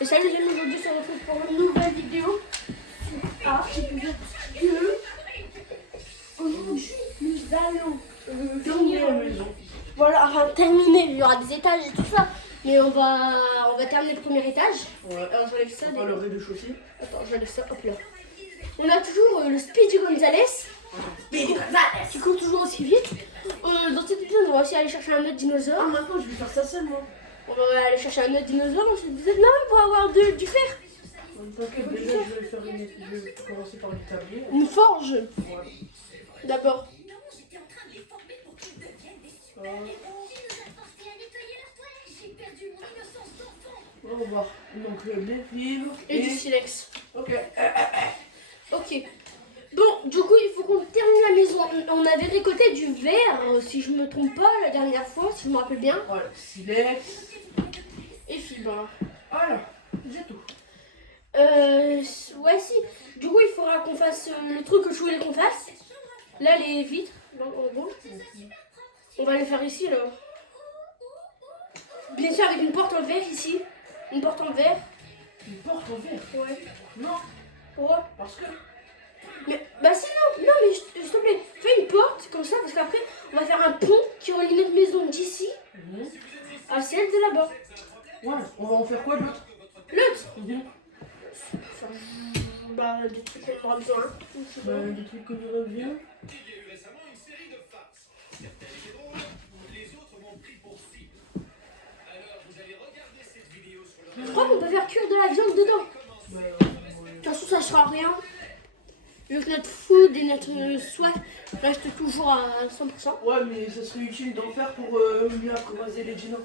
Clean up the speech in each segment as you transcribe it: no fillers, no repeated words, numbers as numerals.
Et salut les amis, aujourd'hui on se retrouve pour une nouvelle vidéo sur Arc épisode 2. Aujourd'hui nous allons terminer la maison. Voilà, enfin terminer, il y aura des étages et tout ça. Mais on va terminer le premier étage. Ouais. Alors j'enlève ça. Pas le rez-de-chaussée. Attends, j'enlève ça, hop là. On a toujours le Speedy Gonzalez. Qui court toujours aussi vite. Dans cet épisode, on va aussi aller chercher un autre dinosaure. Ah, maintenant je vais faire ça seul, moi. On va aller chercher un autre dinosaure dans cet épisode. Non, pour avoir du fer. T'inquiète, déjà je vais commencer par l'établir. Une forge. Ouais. D'abord. On va voir. Donc les fibres Et du silex. Ok. Ok. Bon, du coup, il faut qu'on termine la maison. On avait récolté du verre, si je me trompe pas, la dernière fois, si je me rappelle bien. Voilà, silex. Et fibres. Voilà, j'ai tout. Ouais, si. Du coup, il faudra qu'on fasse le truc que je voulais qu'on fasse. Là, les vitres, en gros. On va les faire ici, là. Bien sûr, avec une porte en verre ici. Une porte en verre. Une porte en verre? Ouais. Non, Pourquoi? parce que. Mais, bah si, non, mais s'il te plaît, fais une porte comme ça, parce qu'après, on va faire un pont qui relie notre maison d'ici à celle de là-bas. Voilà, on va en faire quoi de l'autre? L'autre Enfin, bah, des trucs qu'on aura besoin. Des trucs que nous avons bien. Je crois qu'on peut faire cuire de la viande dedans. De toute façon, ça ne sera rien. Vu que notre food et notre soif restent toujours à 100%. Ouais, mais ça serait utile d'en faire pour mieux apprivoiser les dinos.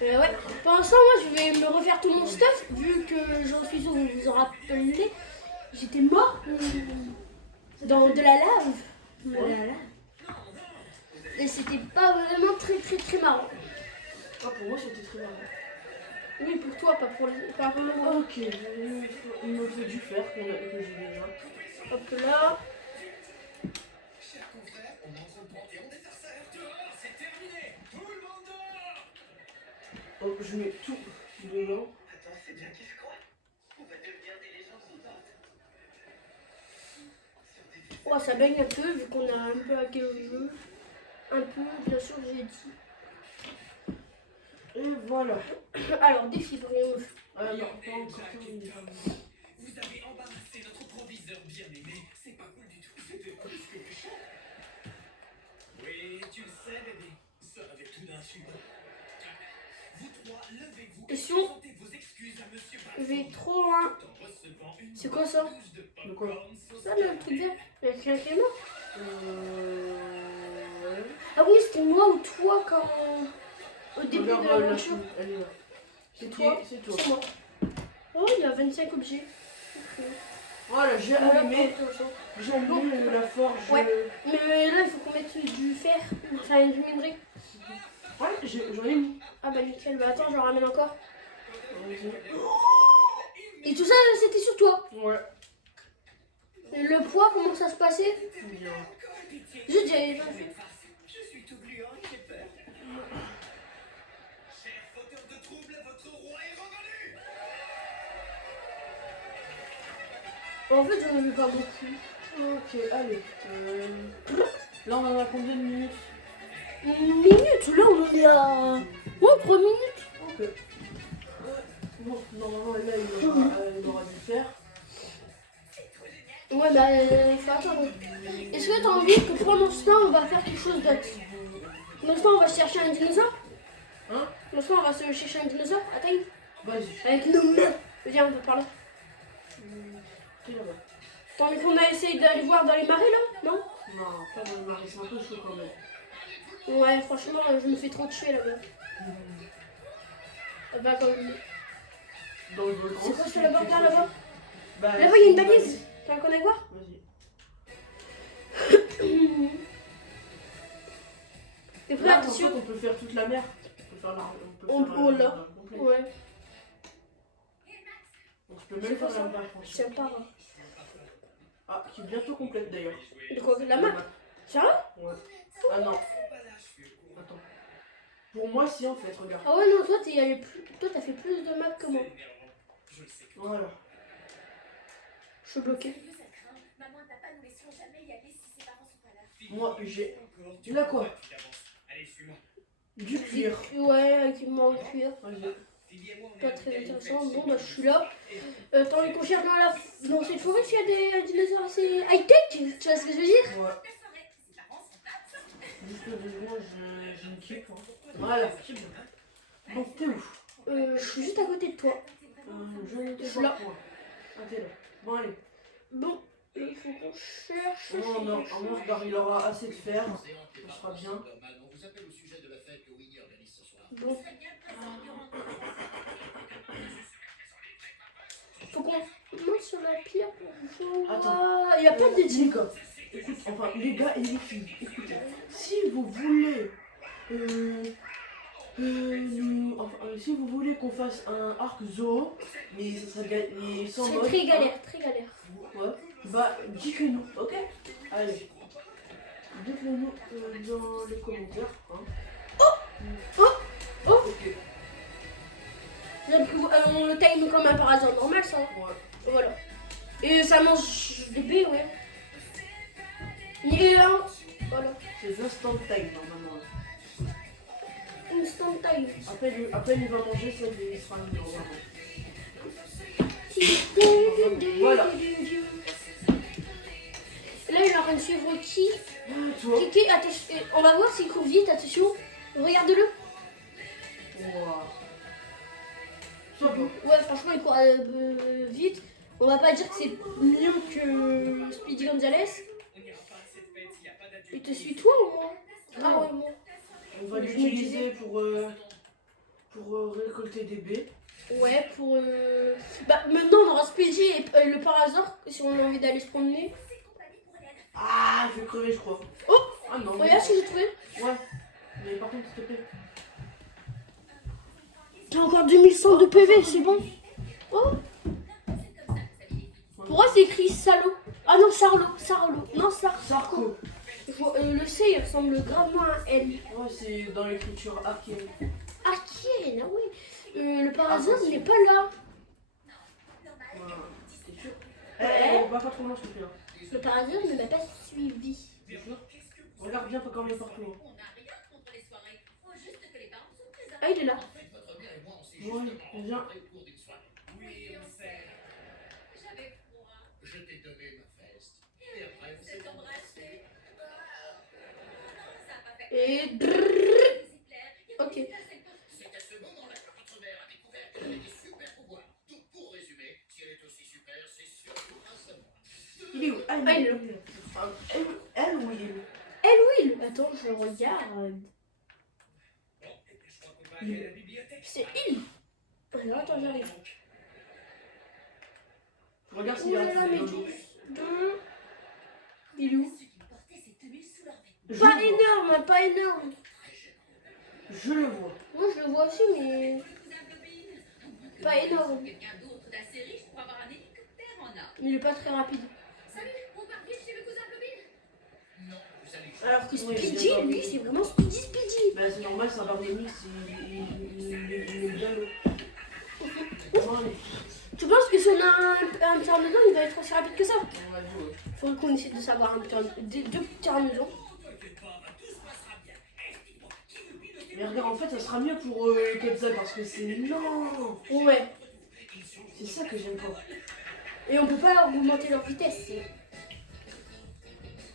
Ouais. Pour l'instant, moi, je vais me refaire tout mon stuff, vu que j'en suis sûr que vous vous en rappelez. J'étais mort dans de la lave. De la lave. Et c'était pas vraiment très marrant. Ah, pour moi, c'était très marrant. Oui, pour toi, pas pour moi. Ok, il me fait du fer que j'ai déjà. Hop là. Chers confrères, on entre le panthéon des farceurs. Dehors, c'est terminé. Tout le monde dehors. Hop, je mets tout dedans. Attends, c'est bien qui fait quoi? On va devenir des légendes vivantes. Oh, ça baigne un peu, vu qu'on a un peu hacké le jeu. Un peu, bien sûr, j'ai dit. Et voilà. Alors, des fibres. Non, pas encore. Vous avez embarrassé notre proviseur bien-aimé. C'est pas cool du tout. C'était plus que méchant. Oui, tu le sais, bébé. Ça avait tout d'un suivant. Vous trois, levez-vous et Question. présentez vos excuses à monsieur Je Balfour. vais trop loin. Tout en recevant une C'est quoi ça? douche de De quoi? popcorn sauce Ça, le truc vert. Il y a quelqu'un qui est mort. Ouais. Ah oui, c'était moi ou toi quand. Au début Regarde, de là, l'aventure. elle est là. C'est toi. C'est toi. C'est moi. Oh, il y a 25 objets. Ok. Voilà, j'ai allumé la forge. Ouais. Mais là, il faut qu'on mette du fer. Enfin, du minerai. Ouais, j'en ai mis. Ah bah nickel. Bah attends, j'en ramène encore. Vas-y. Et tout ça, c'était sur toi. Ouais. Et le poids, comment ça se passait? Bien. Juste, j'avais pas fait. Je suis tout gluant et j'ai peur. Cher fauteur de troubles, votre roi est revenu. En fait, j'en ai vu pas beaucoup. Ok, allez. Là, on en a combien de minutes? Une minute, là, on est à. Ouais, 3 minutes. Ok. Bon, normalement, là, il aura dû faire. Ouais, bah, il faut attendre. Est-ce que t'as envie que pendant ce temps, on va faire quelque chose d'autre? Pendant ce temps, on va chercher un dinosaure? Hein? Pendant ce temps, on va se chercher un dinosaure à taille? Vas-y. Avec nos mains. Viens, on va par là. T'es là-bas. T'as envie qu'on a essayé d'aller voir dans les marais, là? Non? Non, pas dans le marais, c'est un peu chaud quand même. Ouais, franchement, je me fais trop tuer là-bas. Bah, comme... Dans le volcan. C'est quoi ce laboratoire là-bas? Bah, Là-bas, il y a une balise. Tu la connais voir? Vas-y. Et puis Là, en attention. fait, on peut faire toute la mer. On peut faire la Oh là. mer complète. Ouais, Donc, je peux même faire la mer, franchement. c'est pas. Ah, qui est bientôt complète d'ailleurs. De quoi? La map? Sérieux? Ouais. Ah non. Attends. Pour moi, si, en fait, regarde. Ah ouais, non, toi, toi, t'as fait plus de maps que moi. Je le sais. Voilà. Je suis bloqué. Sérieux, ça craint. Maman et papa nous laisseront jamais y aller si ses parents sont pas là. Moi, j'ai Encore Tu l'as quoi? tu avances. Allez, suis-moi. du cuir. Ouais, équipement en cuir. Vas-y. Phoebe et moi, on est Pas à très l'hôtel intéressant. Universal. Bon, bah, je suis là. Attends, qu'on cherche dans cette forêt, il y a des dinosaures assez high-tech. Tu vois ce que je veux dire? Ouais. La soirée, si ses parents sont pas là. Juste devant, j'ai une kick. Hein. Voilà, c'est bien. Donc, t'es où? Je suis juste à côté de toi. Je ne te Je suis vois là. point. Ah, t'es là. Bon, allez. Bon, il faut qu'on cherche. Non, non, en monstre, il aura assez de fer. Ça sera bien. On vous appelle au sujet de la fête que Winnie organise ce soir. Bon, Très bien présent durant toute la faut qu'on monte sur la pierre pour voir. Attends. Il n'y a pas de Les dédicace. gars, écoute, enfin, les gars et les filles, écoutez. Si vous voulez. Si vous voulez qu'on fasse un arc zoo, mais ça serait mais sans C'est mode, très galère, très galère. ouais, bah dites-le nous, ok? Allez. Dites-le nous dans les commentaires. Hein. Oh, Ok. on le time comme un parasite normal, ça. Ouais. Voilà. Et ça mange des baies, ouais. Et là, voilà. C'est instant time normalement. Instant time. Après il va manger, ça il sera normalement. Voilà. Là, il est en train de suivre qui? Toi. Kiki, attention. On va voir s'il court vite, attention. Regarde-le. Wow. Ça va. Ouais, franchement, il court vite. On va pas dire que c'est mieux que Speedy Gonzalez. On n'ira pas à cette fête s'il n'y a pas d'adulte. Il te suit toi ou moi? Ah ouais, moi. On va l'utiliser pour récolter des baies. Ouais, pour... Bah, maintenant, on aura Speedy et le Parazor, si on a envie d'aller se promener. Ah, je vais crever, je crois. Oh, Ah non. regarde ce que j'ai trouvé. Ouais. Mais par contre, s'il te plaît. T'as encore 2100 de PV, c'est bon. Oh, pourquoi c'est écrit Salo? Ah non, Sarlo. Non, Sarko. Le C, il ressemble gravement à un L. Ouais, c'est dans l'écriture arcane. Arcane, ah oui. Le Parazor, Ah, il n'est pas là. Voilà. C'est sûr. Eh, va pas trop loin, s'il te plaît. Hein. Le Parazor ne m'a pas suivi. C'est sûr. Regarde bien, pas comme les partout. Hein. On n'a rien contre les soirées. Faut juste que les parents soient plus Ah, il est là. En fait, votre mère et moi, on s'est Ouais, justement viens. rencontrés au cours d'une soirée. Oui, on sait. J'avais froid. Je t'ai donné ma veste. Et après, vous C'est êtes embrassé. Non, ça a pas fait. Et... Des éclairs. Il y a Ok. des éclairs, c'est pas- C'est à ce moment-là que votre mère a découvert qu'elle avait des super pouvoirs. Donc, pour résumer, si elle est aussi super, c'est surtout grâce à moi. Il est où? Ah, Ah, il est là. Ah, elle ou il est où? Will, attends, je regarde. Bon, je crois qu'on va aller à la bibliothèque. C'est il. Alors, attends, j'arrive. Regarde Ouh s'il y a là là, un mais logo. deux. Il est où? Ceux qui portaient ces tenues sous leurs vêtements. Je Pas le vois. énorme, pas énorme. Je le vois. Moi, je le vois aussi, mais pas énorme. Quelqu'un d'autre d'assez riche pour avoir un hélicoptère en or. Il est pas très rapide. Salut, on part vite chez le cousin Blobin. Non, vous allez. Alors que Oui, Speedy, d'accord. lui, c'est vraiment Speedy. Bah, c'est normal, c'est un barbémix, il est bien le. Bon, allez. Tu penses que si on a un pteranodon, il va être aussi rapide que ça? On va jouer. Faut qu'on essaie de savoir un deux pteranodons. Mais regarde, en fait, ça sera mieux pour Quetzal parce que c'est lent. Ouais. C'est ça que j'aime pas. Et on peut pas augmenter leur vitesse.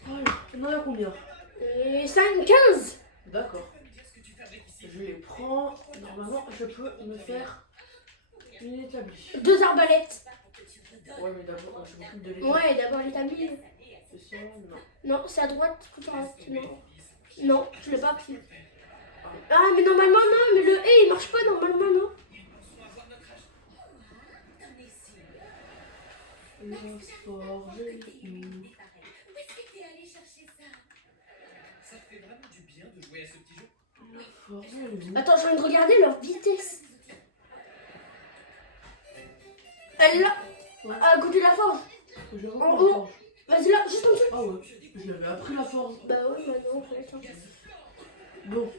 Voilà. Il y en a combien? Et 5, 15. D'accord. Je les prends. Normalement, je peux me faire une établie. 2 arbalètes. Ouais, mais d'abord, je m'occupe de l'établie. Ouais, d'abord l'établi. C'est ça? Non. Non, c'est à droite. Non. Non, je l'ai pas pris. Ah, mais normalement, non. Mais le E, il marche pas normalement, non. Le sport, Où est-ce que t'es allé chercher ça? Ça fait vraiment du bien de jouer à ce petit jeu. Attends, je viens de regarder leur vitesse. Elle est là. À côté de la forge. En haut. Vas-y là, juste en dessous. Ah ouais, je l'avais appris la force. Bah ouais, maintenant, on fait ça. Bon,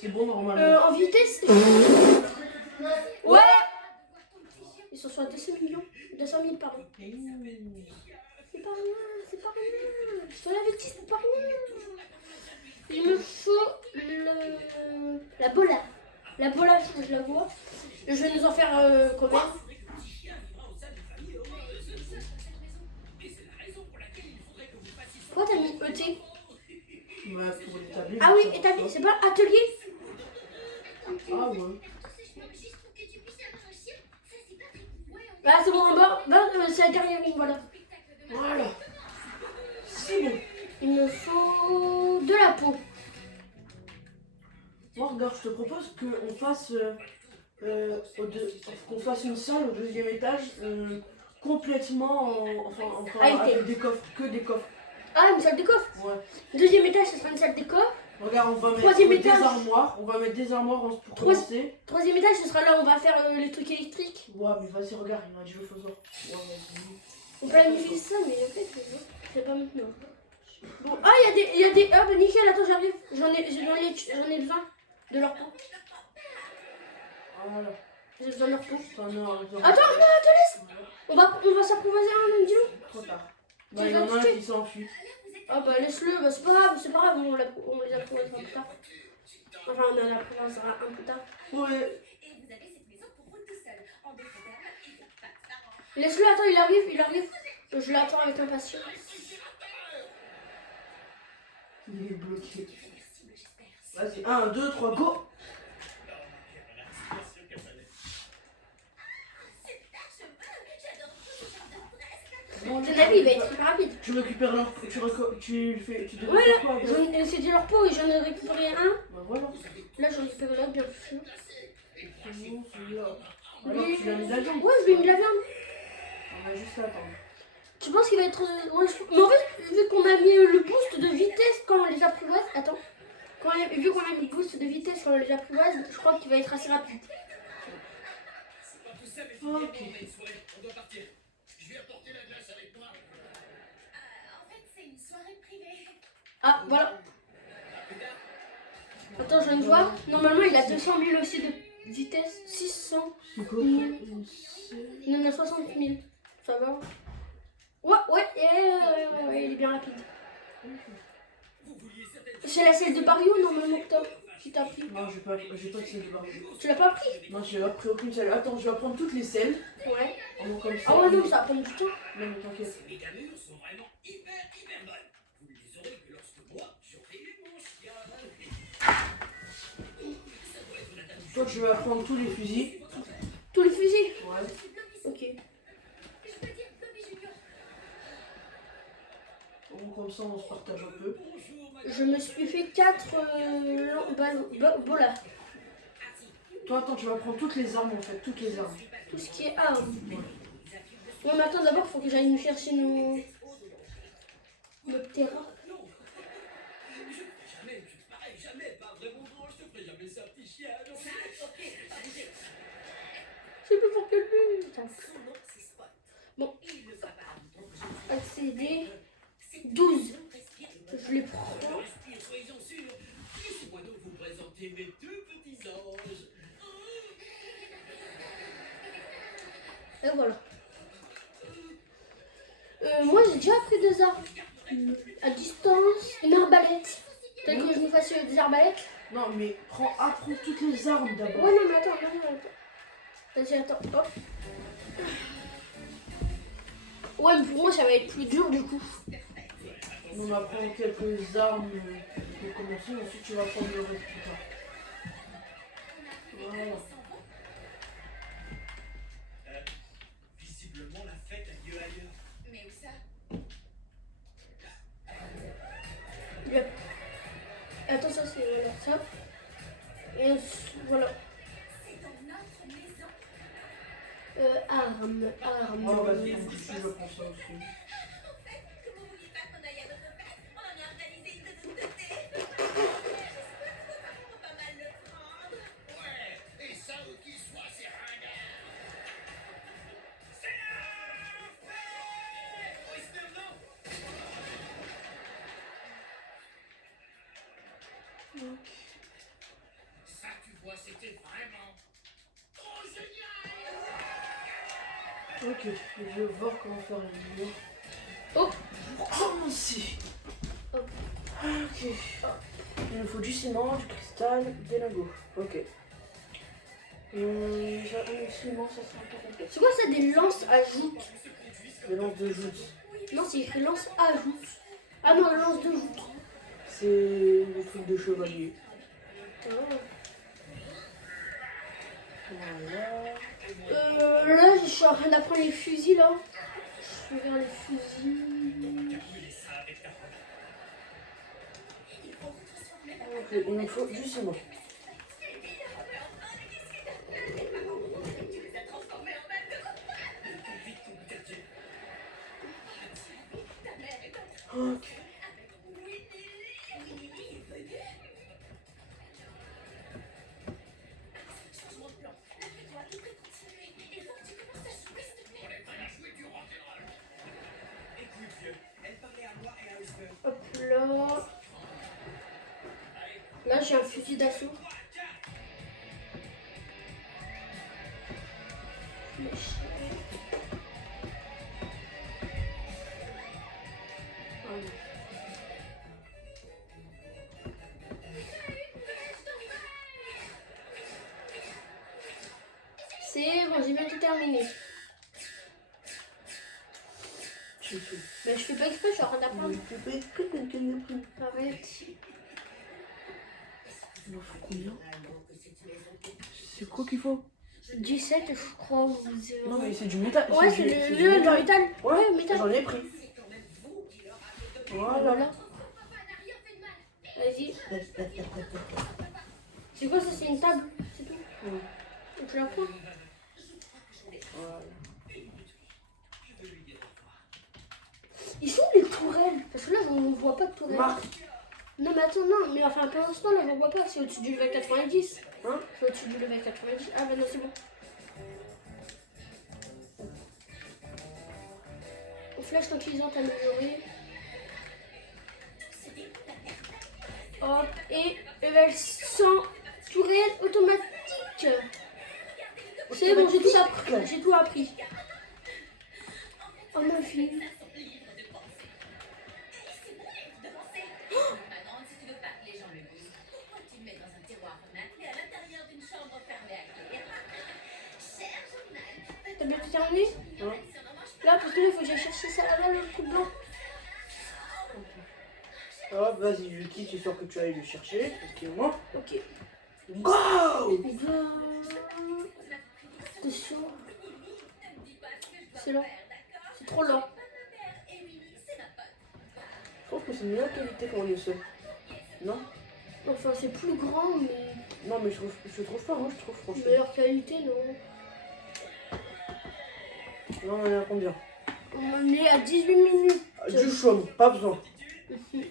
C'est bon normalement. En vitesse. Ouais. Ils sont sur 200 millions. 200 000, pardon. C'est pas rien, c'est pas rien. Sur la vitesse, c'est pas rien. Il me faut la bola. La bola, je la vois. Je vais nous en faire combien? Pourquoi t'as mis ET? Bah, pour l'établir. Ah oui, établi, c'est pas atelier? Ah ouais. Juste pour que tu puisses avoir un chien, ça c'est pas très cool. Ouais, on Bah c'est bon, en bas, c'est la dernière ligne, voilà. Voilà. C'est bon. Il me faut de la peau. Moi, regarde, je te propose qu'on fasse, qu'on fasse une salle au deuxième étage complètement avec des coffres, que des coffres. Ah, une salle de coffre. Ouais. Deuxième étage, ce sera une salle de coffre. Regarde, on va mettre Troisième des étage. armoires. On va mettre des armoires pour Trois- commencer. Troisième étage, ce sera là où on va faire les trucs électriques. Ouais, mais vas-y, regarde, il m'a dit le faisant. Ouais, vas-y. On planifie ça, mais en fait, c'est pas maintenant. Bon, ah, il y a des herbes, nickel, attends, j'arrive. J'en ai besoin de leur peau. Voilà. J'ai besoin de leur peau. T'en as un. Attends, non, te laisse. On va s'apprivoiser un même dis-nous. Trop tard. Bah, il y en a un qui s'enfuit. Ah bah laisse-le, bah, c'est pas grave, on les apprivoisera plus tard. Enfin, on en apprivoisera un plus tard. Ouais. Et vous avez cette maison pour vous tout seul. En d'autres termes, il n'y a pas de parents. Laisse-le, attends, il arrive. Je l'attends avec impatience. Il est bloqué. Merci, j'espère. Vas-y, 1, 2, 3, go. Bon, ton avis, il va être super rapide. Tu récupères leur. Tu fais. Tu devais Ouais, faire quoi avec c'est de leur peau et j'en ai récupéré un. Bah voilà. Là, j'en ai récupéré l'autre, bien sûr. C'est bon, celui-là. Alors, tu lui as mis de la viande. Ouais, je lui ai mis de la viande. On va juste attendre. Tu penses qu'il va être. Ouais, mais en fait, vu qu'on a mis le boost de vitesse quand on les apprivoise. Attends. Vu qu'on a mis le boost de vitesse quand on les apprivoise, je crois qu'il va être assez rapide. C'est pas tout ça, mais Ok. on a une soirée, on doit partir. Je vais apporter la glace avec moi. En fait, c'est une soirée privée. Ah, voilà. Attends, je viens de voir. Normalement, il a 200 000 aussi de vitesse. 600. C'est quoi Il en a 60 000. Ça va. Ouais, il est bien rapide. Vous vouliez certainement. C'est la selle de Barrio, normalement, que t'as. Qui t'a pris. Non, j'ai pas de sel de barbe. Tu l'as pas pris? Non, j'ai pas pris aucune selle. Attends, je vais prendre toutes les selles. Ouais. En donc comme ça. Ah ouais, non, ça va prendre du temps. Non, mais t'inquiète. Ces mégamures sont vraiment hyper bonnes. Vous ne les aurez que lorsque moi, j'aurai mon chien. Ça doit être la dame. Toi, tu vas prendre tous les fusils. Tous les fusils. Ouais. Ok. Je peux dire Bobby Junior. Bon, comme ça, on se partage un peu. Bonjour, madame. Je me suis fait 4 bolas. Toi, attends, tu vas prendre toutes les armes en fait. Toutes les armes. Tout ce qui est armes. Bon, mais attends, d'abord, faut que j'aille nous chercher nos terrains. Jamais, pareil, jamais, pas vraiment grand, je te ferai jamais ça, petit chien. Non, C'est plus fort que lui. Putain. Son nom, c'est Spot. Bon. Il ne va pas. Accéder. 12. Respire. Je les prends. respire, soyez-en sûrs. Laissez-moi donc vous présenter mes deux petits anges. Et voilà. Moi, j'ai déjà pris des armes. À distance, une arbalète. Peut-être que je nous fasse des arbalètes. Non, mais apprends toutes les armes d'abord. Ouais, non, mais attends. Vas-y, attends. Hop. Ouais, mais pour moi, ça va être plus dur du coup. On apprend quelques armes pour commencer. Ensuite, tu vas prendre le reste plus tard. Voilà. Visiblement, la fête a lieu ailleurs. Mais où ça? Attends, ça c'est voilà, ça. Et voilà. C'est dans notre maison. Armes. Oh, vas-y, je prends ça aussi. En fait, que vous vouliez pas qu'on aille à votre fête, on en a organisé une de notre côté. J'espère que vos parents vont pas mal le prendre. Ouais, et ça, ou qu'il soit, c'est ringard. C'est la fête! Oyster, non! c'était vraiment trop génial. Ok, je vais voir comment faire la vidéo. Oh. Pour commencer. Hop. Ok. Il nous faut du ciment, du cristal, des lingots. Ok. Le ciment, ça sera un peu complexe. C'est quoi ça, des lances à joutes? Des lances de joutes. Non, c'est écrit lance à joutes. Ah non, lance de joutes. C'est des trucs de chevalier. Voilà. Là, je suis en train d'apprendre les fusils là. Je vais vers les fusils. Ok, il nous faut du ciment. Ok. Écoute, vieux, elle parlait à moi et à Whisper. Hop là. Là, j'ai un fusil d'assaut. C'est bon, j'ai bientôt terminé. C'est tout. Mais je fais pas exprès, je suis en train d'apprendre. Arrête. Il en faut combien? C'est quoi qu'il faut? 17, je crois. Ou 0. Non mais c'est du métal. Ouais, c'est le métal. Ouais, métal. j'en ai pris. Voilà. Voilà. Vas-y. C'est quoi ça? C'est une table? C'est tout? Ouais. Donc je la prends. Voilà. Ils sont où les tourelles? Parce que là, on ne voit pas de tourelles. Marc. Non, mais attends, non. Mais enfin, pour l'instant, là, je ne vois pas. C'est au-dessus du level 90. Hein? C'est au-dessus du level 90. Ah, bah non, c'est bon. Flèche tranquillisante améliorée. Hop. Et level 100. Tourelle automatique. C'est bon, j'ai tout appris. J'ai tout appris. Oh ma fille. Maintenant, si tu veux pas que les gens le lisent, pourquoi tu le mets dans un tiroir remarqué à l'intérieur d'une chambre fermée à clé? Cher journal, T'as bien tout terminé? Ouais. Là, parce que là, il faut que j'aille chercher ça là, le truc blanc. Hop, vas-y, je quitte, c'est sûr que tu ailles le chercher. Tranquillement. Ok. Go! Attention. C'est lent. C'est trop lent. Je trouve que c'est de meilleure qualité quand on est seul. Non? Enfin, c'est plus grand, mais Non, mais je trouve pas, moi je trouve franchement. meilleure qualité, non. Non, on est à combien? On est à 18 minutes. Du chaume, pas besoin. Allez,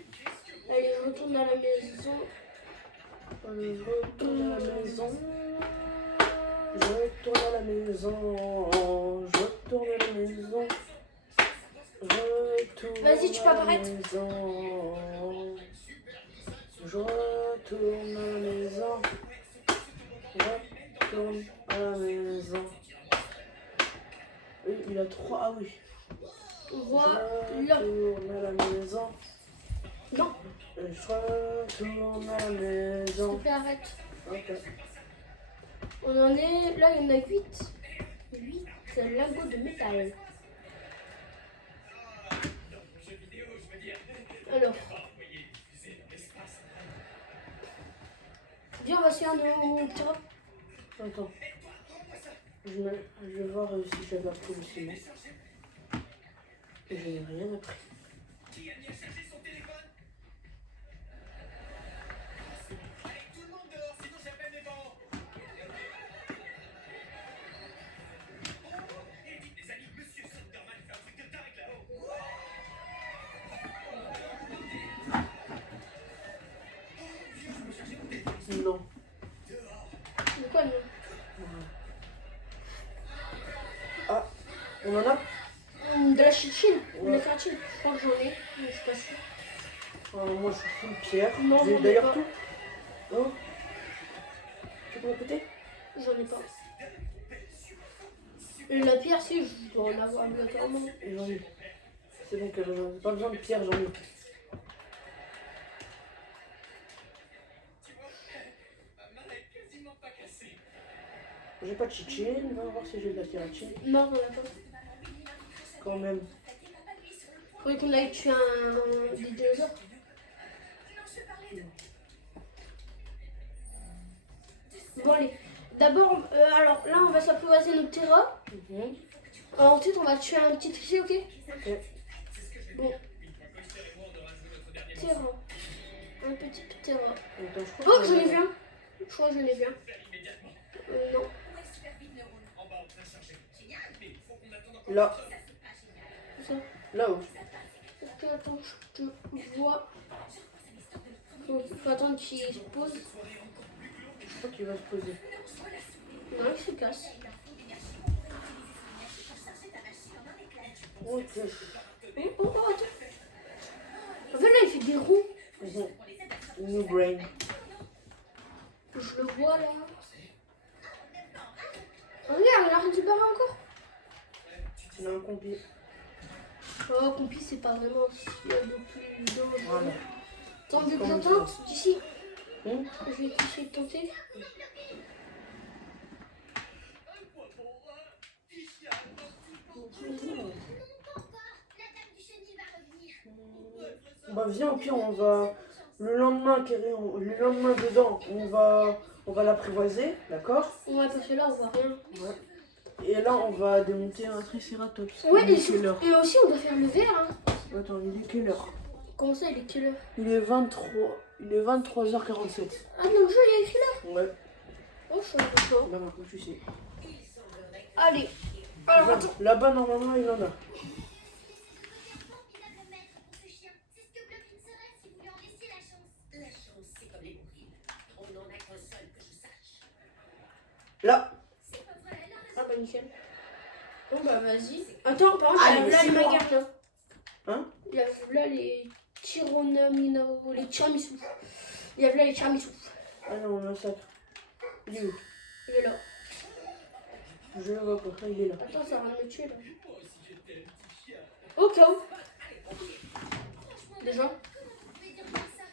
je retourne dans la maison. Allez, je retourne à la maison. Je retourne à la maison. Je retourne à la maison. Vas-y, tu peux apparaître. Je retourne à la maison. Je retourne à la maison. Oui, il a 3. Ah oui. On voit Je là. retourne à la maison. Non, Je retourne à la s'il maison. te plaît, arrête. Ok. On en est. Là, il y en a 8. 8 lingots de métal. Alors. Viens, on va se faire nos terrains. Attends. Je vais voir si j'avais appris le ciment. Et je n'ai rien appris. Qui a bien chargé son téléphone? Allez, tout le monde dehors, sinon j'appelle mes parents. Oh, et dites les amis, monsieur Sunderman fait un truc de dingue là-haut. Non. De quoi, non? Ah, on en a? De la chitine. De Ouais. la cartine. Je crois que j'en ai. Mais je suis pas sûre. Moi je suis full pierre. Non, Vous avez j'en ai d'ailleurs pas. tout? Non? trucs pour écouter? J'en ai pas. Et la pierre, si, je dois en avoir obligatoirement. Et j'en ai. C'est bon que j'en ai pas besoin de pierre, j'en ai. Ma main est quasiment pas cassée. J'ai pas de chichen, on va voir si j'ai de la pierre à chichen. Non, j'en ai pas. Quand même. Faudrait qu'on aille tuer des dinosaures. Bon, allez. D'abord, alors là, on va s'apprivoiser notre terrain. Mhm. Ensuite, on va tuer un petit ici, ok? Ok. Bon. Terrain. Un petit terrain. Attends, je crois Oh, que j'en ai vu un. Je crois que j'en ai vu un. Non. Là, C'est ça. là-haut. Ok, attends, je vois. Faut attendre qu'il se pose. Je crois qu'il va se poser. Non, il se casse. Ok. Oh, attends. En fait, là, il fait des roues. Mhm. New brain. Je le vois là. Regarde, il arrête de barrer encore. Il a un combi. Oh, compi, c'est pas vraiment ce qu'il y a de plus dangereux. Voilà. Attends, vu que je tente d'ici. Hum. Je vais essayer de tenter. Bah viens, au pire, on va... Le lendemain, le lendemain dedans, on va l'apprivoiser, d'accord? Ouais, parce que là, on voit rien. Ouais. Et là, on va démonter un tricératops. Ouais, Il est quelle heure? et aussi, on doit faire le verre. Hein. Attends, il est quelle heure? Comment ça, il est quelle heure? Il est 23h47. Ah, dans le jeu, il y a écrit l'heure. Ouais. Oh, je suis d'accord. Là, maintenant, tu sais. Allez. Alors, attends. Là-bas, normalement, il en a. Formidable maître pour ce chien. C'est ce que Blobin serait si vous lui en laissiez la chance. La chance, c'est comme les mobiles. On n'en a qu'un seul que je sache. Là. C'est pas vrai, elle a raison. Ah, bah, nickel. Bon, bah, vas-y. Attends, par contre, Allez, il y a là c'est les moi. magards, là. Hein? Il y a là les Tyrannomino, les tiramisu. Il y a là les tiramisu. Ah non, on massacre. Il est où? Il est là. Je le vois pas, il est là. Attends, ça va me tuer là. Au cas où. Déjà. Comment vous pouvez dire comme ça?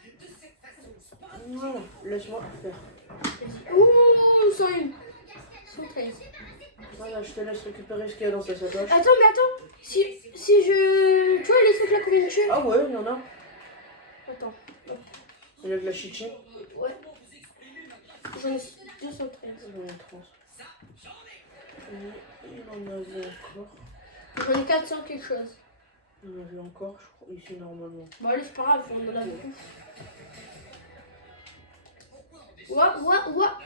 Voilà, laisse-moi faire. Ouh, 101. 113. Voilà, je te laisse récupérer ce qu'il y a dans sa sacoche. Attends, mais attends. Si je. Tu vois les trucs là qu'on vient de tuer? Ah ouais, il y en a. Attends. Il y a de la chichi. Ouais. J'en ai 213. J'en ai 30. Il en avait encore. J'en ai 400 quelque chose. Il en avait encore, je crois, ici normalement. Bon, allez, c'est pas grave, on en a beaucoup. Ouah.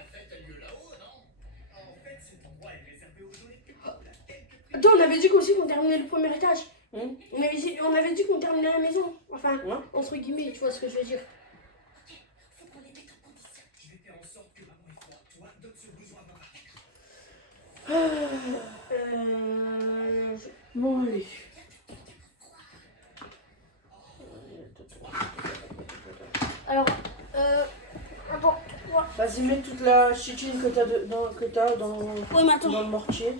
Attends, on avait dit aussi qu'on terminait le premier étage. Hum? On avait dit qu'on terminait la maison. Enfin, Ouais. entre guillemets, tu vois ce que je veux dire. Faut qu'on les mette en condition. Je vais faire en sorte que maman est froide. Toi, donne ce besoin à papa. Bon, allez. Alors, attends, ouais. Vas-y, mets toute la chichine que t'as dans Ouais, mais attends. le mortier.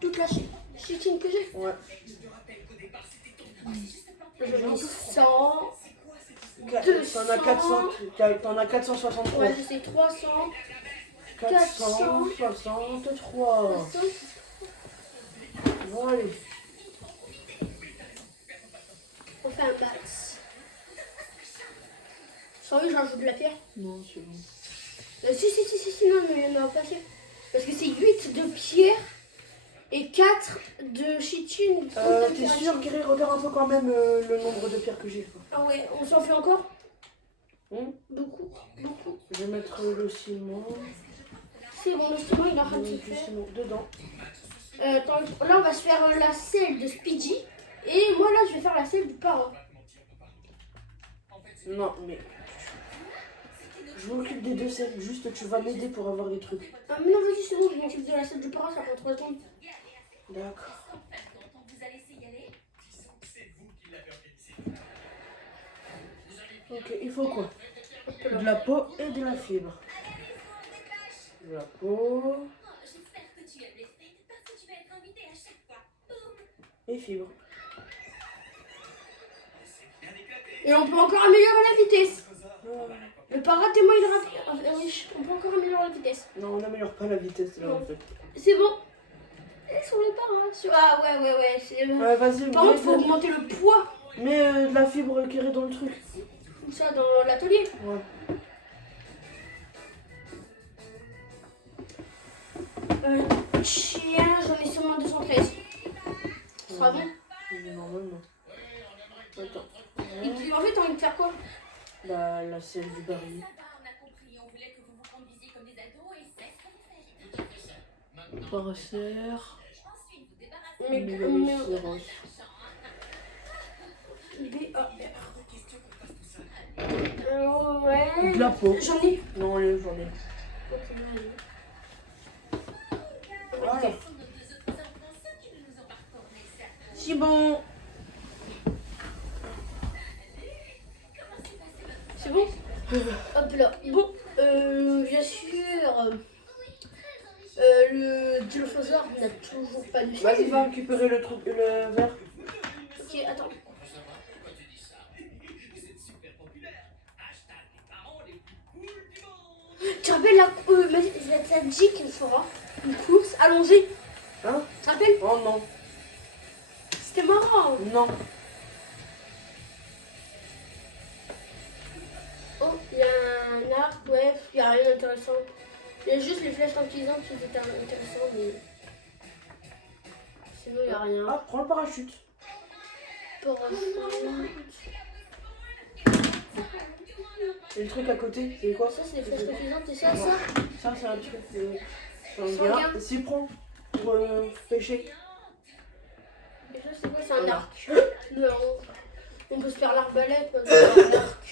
Toute la chitine que j'ai. Ouais. J'en ai 100. T'en as 400. T'en as 463. Ouais, je sais, 300. 463. 300. Bon, allez. On fait un max. Sans lui, j'en joue de la pierre. Non, c'est bon. Si, non, mais il y en a pas assez. Parce que c'est 8 de pierre et 4 de chitine. T'es sûr, Kiri, regarde un peu quand même le nombre de pierres que j'ai. Ah ouais, on s'en fait encore Hum? beaucoup. Je vais mettre le ciment. C'est bon, le ciment, il est en train de se Du faire. ciment dedans. Attends, là, on va se faire la selle de Speedy. Et moi, là, je vais faire la selle du parrain. Non, mais. Je m'occupe des deux selles. Juste, tu vas m'aider pour avoir les trucs. Ah, mais non, vas-y, c'est bon, je m'occupe de la selle du parrain, ça prend 3 secondes. D'accord. Vous allez essayer d'y aller? Disons que c'est vous qui Ok, il faut quoi? De la peau et de la fibre. De la peau Oh, j'espère que tu aimes les fêtes parce que tu vas être invité à chaque fois. Boum. et fibre. Et on peut encore améliorer la vitesse. Ah. Le para, t'es moins hydraté. Riche. On peut encore améliorer la vitesse. Non, on n'améliore pas la vitesse là en fait. C'est bon. Et sur le para. Ah ouais. C'est... Ouais, vas-y, Par contre, faut augmenter le poids. mets de la fibre carrée dans le truc. Tout ça dans l'atelier. Ouais. Chien, j'en ai seulement 213. Ce sera bon. Normalement. Attends. Et puis, en fait, t'as envie de faire quoi? Bah, la selle du baril. Ça va, on a compris. On voulait que vous vous conduisiez comme des ados et c'est ce que vous faites. Paracère. Ensuite, vous débarrassez Mégalicérance. Ouais. De la peau. J'en ai. Non, allez, j'en ai. Voilà. nos deux autres enfants, ceux qui ne nous ont pas retourné ça. C'est bon. C'est bon? Hop là. Bon, bien sûr. Le dilophosaure n'a toujours pas de Vas-y, va récupérer le truc, le verre. Ok, attends. Tu te rappelles la dit qu'il fera une course allongée? Hein? Tu te rappelles? Oh non. C'était marrant. Non. Oh, il y a un arc, ouais, il n'y a rien d'intéressant. Il y a juste les flèches tranquillisantes qui étaient intéressantes, mais sinon il n'y a rien. Ah, prends le parachute. Et le truc à côté, c'est quoi? Ça, c'est les flèches tranquillisantes et ça. Ça, c'est un truc sanguin. S'y prend pour pêcher. Et ça, c'est quoi? C'est un arc. Non. On peut se faire l'arbalète, parce que c'est un arc.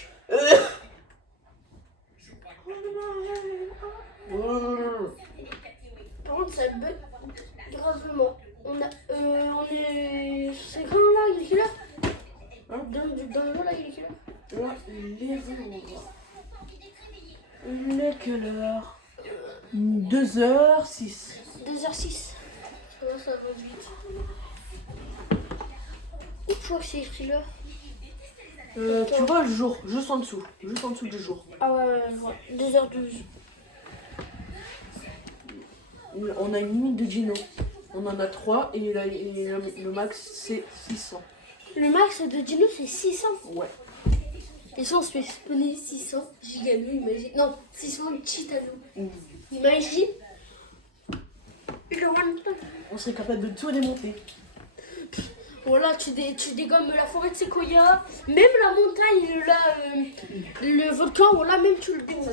Par contre, ça bug gravement. On est... C'est grand là, il est quelle heure? Hein? Dans le jeu là, il est quelle heure? Là, il est jour. Il est quelle heure? 2h06. 2h06. Ça va vite. Je crois que c'est écrit l'heure. Tu vois le jour, juste en dessous du jour. Ah ouais, je vois. 2h12. On a une limite de Gino. On en a 3 et le max c'est 600. Le max de Dino c'est 600. Ouais. Et si on se fait spawner 600 Gigano, imagine. Non, 600 Chitano. Mmh. Imagine. Le one time. On serait capable de tout démonter. Voilà, tu dégommes la forêt de séquoia, même la montagne, là, le volcan, voilà, même tu le démontes. Ça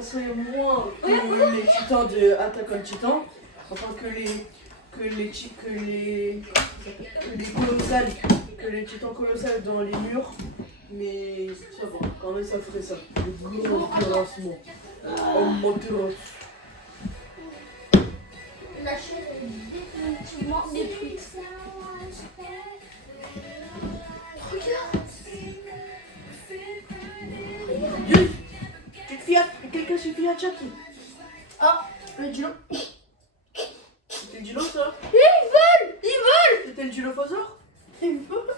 serait moins que les titans de Attack on Titan. Enfin que les titans colossales dans les murs. Mais ça va, quand même ça ferait ça. Le gros terrassement. En moteur. La chaîne est définitivement détruite. Regarde. Quelqu'un suffit à Chucky. Ah, le dino. C'était le dino ça? Il vole. C'était le dinophosaure? Il vole.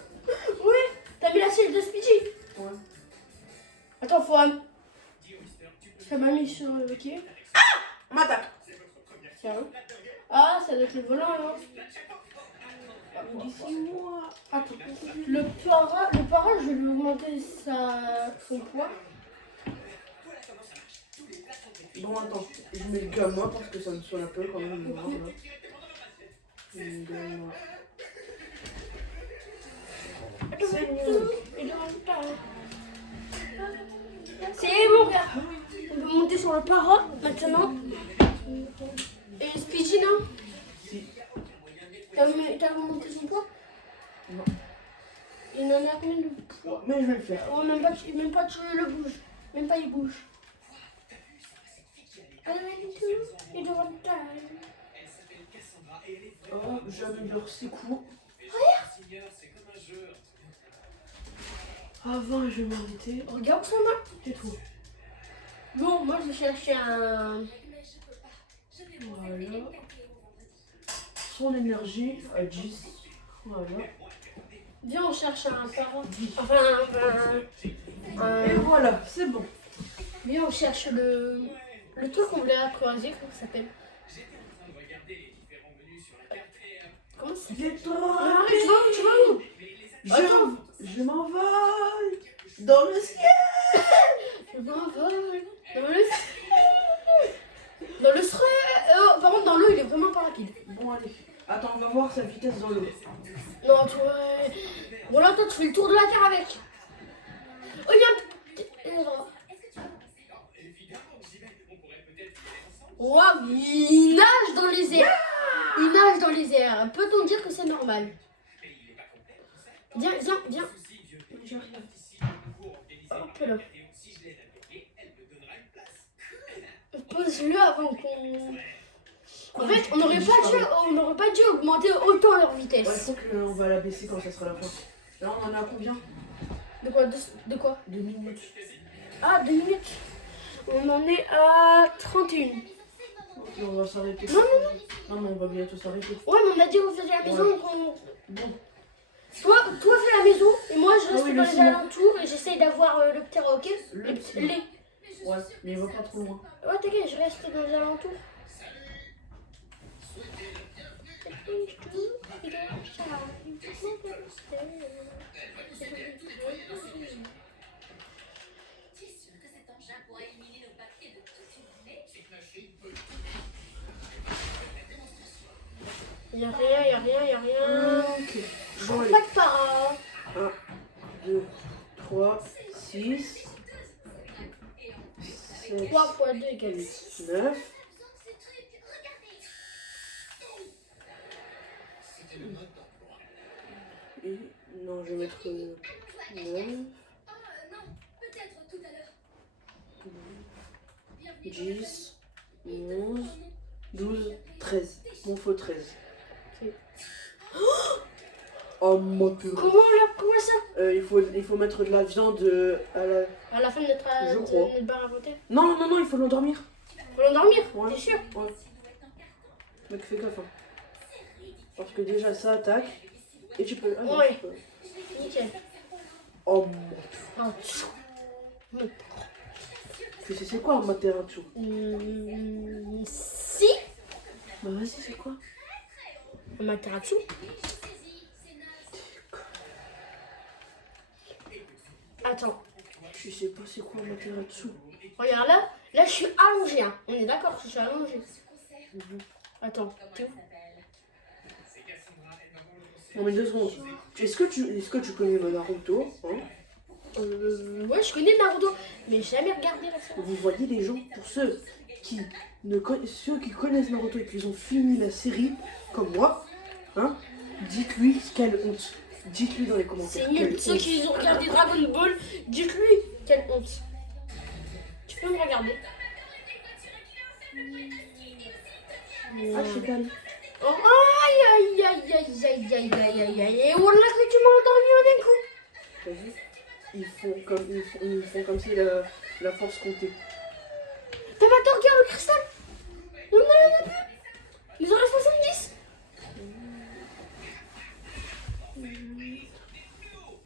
Ouais, t'as mis la selle de Speedy. Ouais. Attends, faut... Ça m'a mis sur le quai. On m'attaque. Tiens. Ah, ça doit être le volant, alors. Laissez-moi. Attends. Le para, je vais lui augmenter son poids. Bon, attends, je mets le gamin parce que ça me sonne un peu quand même. Le gamin. C'est bon, regarde. On peut monter sur le para maintenant. Et Speedy, non? Si. T'as monté son poids? Non. Il en a combien de poids? Mais je vais le faire. Oh, même pas tu le bouges. Même pas il bouge. Il devant le tas. Oh, j'améliore ses coups. À 20, je vais m'arrêter. Regarde son main. C'est tout. Bon, moi je vais chercher un. Voilà. Son énergie à 10. Voilà. Viens, on cherche un parent. Enfin, Et voilà, c'est bon. viens, on cherche le truc qu'on voulait croiser, comment ça s'appelle? Comment ça s'appelle? Il est trop Arrête, tu vas où? Attends. Je m'envole dans le ciel. Je m'envole dans le ciel. Par contre, dans l'eau, il est vraiment pas rapide. Bon, allez. Attends, on va voir sa vitesse dans l'eau. Non, toi. Bon, là, toi, tu fais le tour de la Terre avec. Oh, il y a un petit. Waouh, il nage dans les airs. Il nage dans les airs. Peut-on dire que c'est normal? Viens, viens, viens. J'arrive. Hop là. Pose-le avant qu'on. En fait, on n'aurait pas dû augmenter autant leur Ouais, vitesse. faut qu'on va la baisser quand ça sera la fin. Là, on en a combien? De quoi? De quoi? 2 minutes. Ah, 2 minutes. On en est à 31. Ok, on va s'arrêter. Non, Non, mais on va bientôt s'arrêter. Ouais, mais on a dit qu'on faisait la maison. Ouais. qu'on- Bon. Toi, fais la maison et moi je reste oui, dans le les ciment. alentours et j'essaye d'avoir le petit roquet. Le Les. ciment. Ouais, mais il va pas trop loin. Ouais, t'inquiète, je reste dans les alentours. Tu es sûr que cet engin pourra éliminer nos papiers de toute une année? Y'a rien, y'a rien. Ok. Je Bon, crois allez. pas de para. 1, 2, 3, 6, 7, 3 fois 2 égale 8. 9. Et non, je vais mettre 9, Oh non, peut-être tout à l'heure. 10, 11, 12, 13. Bon, faut 13. Ok. Oh mon Dieu. Comment ça? Il faut mettre de la viande à la... À la fin de notre Je crois. barre à voter. Non, non, non, il faut l'endormir. Faut l'endormir, Ouais. t'es sûr? Ouais. Mec, fais gaffe. Hein. Parce que déjà, ça attaque. Et tu peux... Ah, non, Ouais. tu peux. Nickel. Oh mon Dieu. Ah, C'est quoi un Materatsu? Si. Bah vas-y, c'est quoi? Un Materatsu. Attends, Je sais pas c'est quoi un Materatsu. regarde là. Là, je suis allongée. Hein. On est d'accord, je suis allongée. Attends, t'es où? Non mais 2 secondes. Est-ce que tu connais le Naruto hein? Ouais, je connais Naruto, mais j'ai jamais regardé la série. Vous voyez les gens, pour ceux qui connaissent Naruto et qui ont fini la série, comme moi, hein, dites-lui quelle honte. Dites-lui dans les commentaires. C'est nul. quelle Ceux honte. qui ont regardé Dragon Ball, dites-lui quelle honte. Tu peux me regarder? Ah, je sais pas. Oh, aïe, aïe, aïe, aïe, aïe, aïe, aïe, aïe, aïe. Et voilà que tu m'as endormi d'un coup. T'as vu? Ils font comme si la force comptait. T'as pas tort, regarde le cristal. Il y en a plus. Ils en restent 70.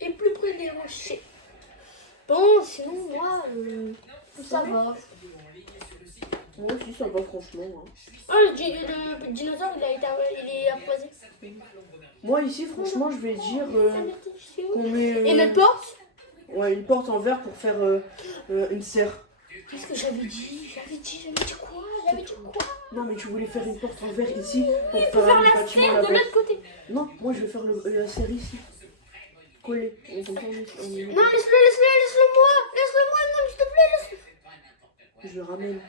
Et plus près des rochers. Bon, sinon, moi, ça va. Moi aussi, ça va franchement. Hein. Oh, le dinosaure, il est apposé. Moi ici, franchement, je vais dire qu'on met Et notre porte? ouais, une porte en verre pour faire une serre. Qu'est-ce que j'avais dit? J'avais dit quoi? Non, mais tu voulais faire une porte en verre ici pour Il faut faire un la bâtiment serre de là-bas. l'autre côté. Non, moi je vais faire la serre ici. Collé. Non, laisse-le-moi. Laisse-le-moi, non, s'il te plaît, laisse-le. Je le ramène.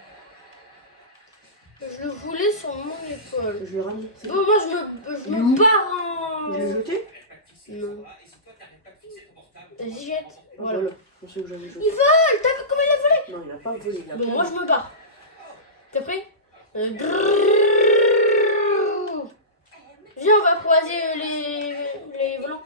Je le voulais sur mon épaule. Je le ramène. C'est Bon, bon. moi, je me barre Je l'ai en... jeté. Non. Vas-y, jette. Ah, Voilà. voilà. Je sais où j'avais jeté. Il vole. T'as vu comment il a volé? Non, il a pas volé. Il a Bon, pas moi, volé. je me barre. T'es prêt? Viens, on va croiser les volants.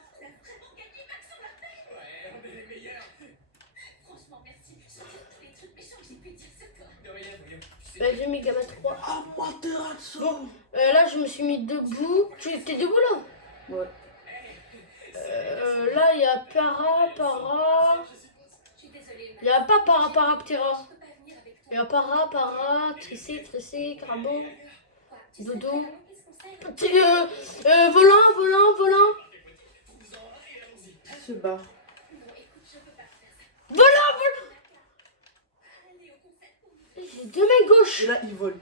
Vas-y, Megaman 3. Amaterasu. Là, je me suis mis debout. Tu étais debout là? Ouais. Là, il y a Para. Il n'y a pas Paraptera. Il y a Para, Trissé, Crabeau, Dodo. Volant. Se bat. Volant. J'ai deux mains gauches. Et là, il vole.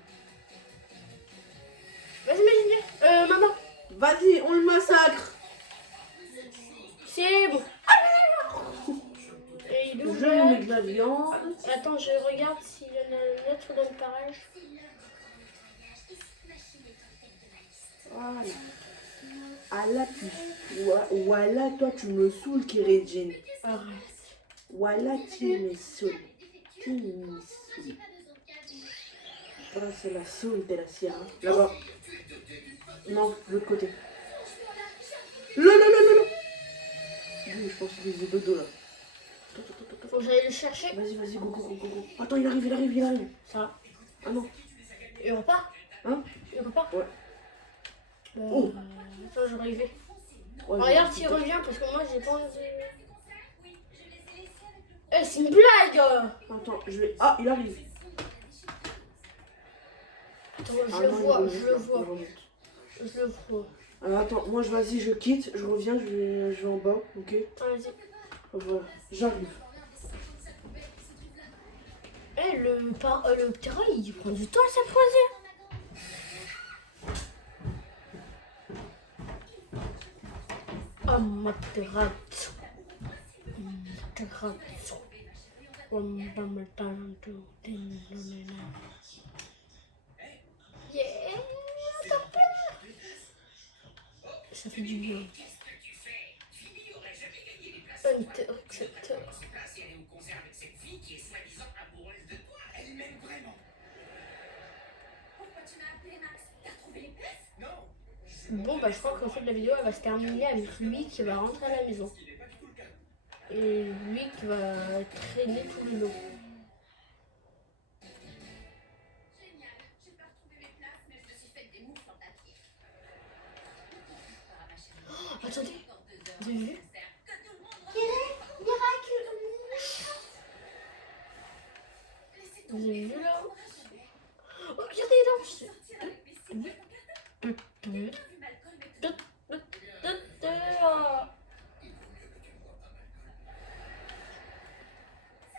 Vas-y, maman. Vas-y, on le massacre. C'est bon. Et il Je ouvre. lui mets de la viande. Attends, je regarde s'il y en a une autre dans le parage. Voilà. Ah là, voilà, toi, tu me saoules, Kérédjine. Arrête. Voilà, tu me saoules. Tu me saoules. Voilà, c'est la saoule de la Sierra. Là-bas. Non, de l'autre côté. Là. Oui, je pense qu'il faisait dodo là. Faut que j'aille le chercher. Vas-y, go. Attends, il arrive. Ça. Ah non. Il repart. Hein? Il repart. Ouais. Oh. Attends, je vais arriver. Ouais, Regarde s'il revient parce que moi j'ai pas envie. Eh, c'est une blague! Attends, je vais. Ah, il arrive. Attends, Ah je le non, il vois. remonte. Je le vois. Alors, attends, moi je quitte, je reviens, je vais en bas, ok? Vas-y. Voilà, j'arrive. Eh, le terrain il prend du temps à s'approcher. Amaterasu. Yeah, t'as peur. Ça fait du bien. Qu'est-ce que tu fais? Phoebe aurait jamais gagné les places. Hunter, accepteur. Se place et aller au concert avec cette fille qui est soi-disant amoureuse de toi. Elle m'aime vraiment. Pourquoi tu m'as appelé Max? T'as trouvé les places? Non. Bon, bah, je crois qu'en fait la vidéo elle va se terminer avec lui qui va rentrer à la maison. Et lui qui va traîner tout le long. Génial. J'ai pas retrouvé mes places, mais je me suis fait des moufles en papier. Attendez, vous avez vu? Que tout le monde Vous avez vu là? Oh, regardez les dents! sortir avec mes cils. Vu Malcolm et tout. Ça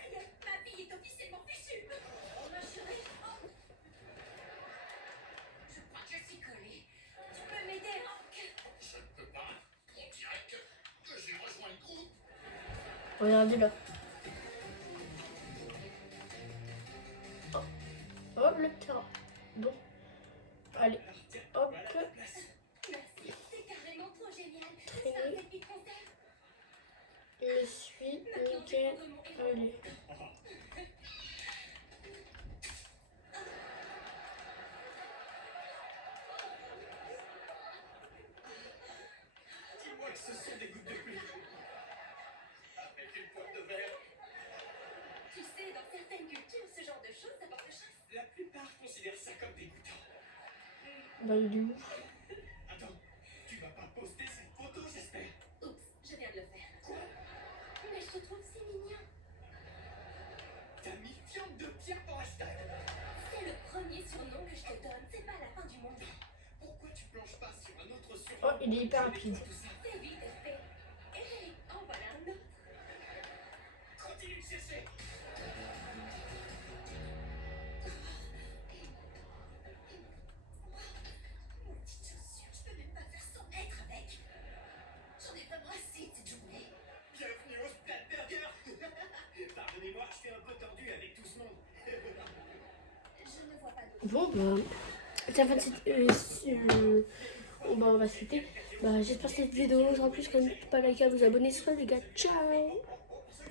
y est, ma fille est officiellement fichue. Oh ma chérie. Oh. Je crois que je suis collée. Tu peux m'aider, Hank? Je ne peux pas. On dirait que j'ai rejoint le groupe. Regardez là. Oh, le terrain. Bon. Allez. Hop. Merci, c'est carrément trop génial. C'est un début de concert. Je suis nickel. Allez. Dis-moi que ce sont des gouttes de pluie. Avec une pointe de verre. Tu sais, dans certaines cultures, ce genre de choses, ça porte chance. La plupart considèrent ça comme dégoûtant. Bah, il est où? Attends, tu vas pas poster cette photo, j'espère. Oups, je viens de le faire. Quoi? Mais je te trouve si mignon. T'as mis fiente de pierre dans hashtag. C'est le premier surnom que je te donne. C'est pas la fin du monde. Pourquoi tu planches pas sur un autre surnom? Oh, il est hyper rapide. Tout ça. C'est vite fait. Et en voilà un autre. Continue de chercher. Maudite chaussure, je peux même pas faire sans être avec. J'en ai vraiment assez de cette journée. Bienvenue au Splatburger. Pardonnez-moi, je suis un peu tordu avec tout ce monde. Je ne vois pas d'autre. Bon, bah. C'est la fin de cette. Bah, on va se quitter. Bah, j'espère que cette vidéo vous aura plu. Comme pas liker, vous abonner sur les gars. Ciao!